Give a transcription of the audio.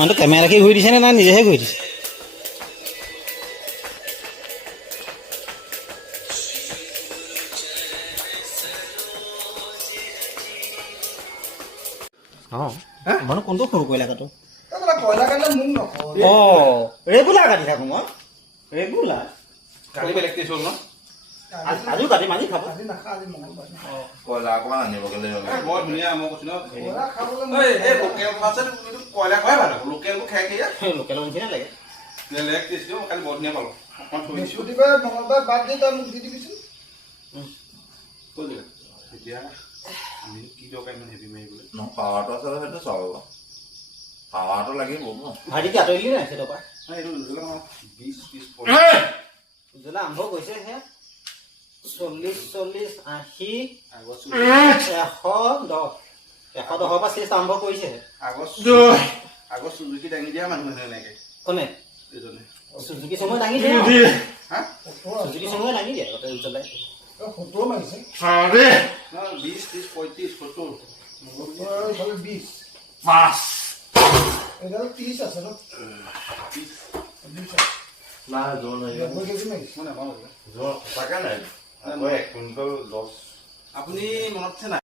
মানুহটো কেমেৰা ৰাখি ঘূৰি দিছেনে না নিজেহে ঘূৰি দিছে? অঁ মানুহ কোনটো সৰু কয়লা কাটো? অঁ ৰেগুলাৰ কাটি থাকোঁ মই, ৰেগুলাৰ। কালি বেলেগ কেছ হ'ল ন? আজিও কাটিম, আজি খাব। কয়লা অকণমান আনিব গ'লে বৰ ধুনীয়া মই কৈছোঁ ন। এই লোকেল মাছে কয়লা খোৱাই ভাল হ'ব। লোকেলবোৰ খাই খাই লোকেলৰ নিচিনা লাগে। বেলেগ কেছ দিওঁ কালি বৰ ধুনীয়া পালোঁ। অকণমান থৈ দিছোঁ। মঙলবাৰ বাদ দি তই মোক দি দিবিচোন। কৈ দিলে এতিয়া আমি কি দৰকাৰ ইমান হেভি মাৰিবলৈ? পাৱাৰটো আছে সেইটো চাব, পাৱাৰটো লাগিব ন। ভাইটি কি আঁতৰিলি নাই সেইটোৰ পৰা? এইটো 20-30 উজ্জ্বলা আৰম্ভ কৰিছে সেয়া 40-40, 80, আগত 110 পৰা চেষ্ট আৰম্ভ কৰিছেহে। আগত চুজুকি দাঙি দিয়া মানুহ এনেকৈ কোনে? এইজনে চুজুকি চময় দাঙি দিয়ে, হা চুজুকি চময় দাঙি দিয়ে আগতে উজ্জ্বলাই। 70 মাৰিছে। 20-30, 35, 70 এইফালে 20। এডাল 30 আছে ন? 20 আছে। নাই যোৰ নাই 90 কেজি মাৰিছে। মই নাপাওঁ। যোৰ সঁচাকৈ নাই। 1 কুইণ্টল 10 আপুনি মনত আছে নাই?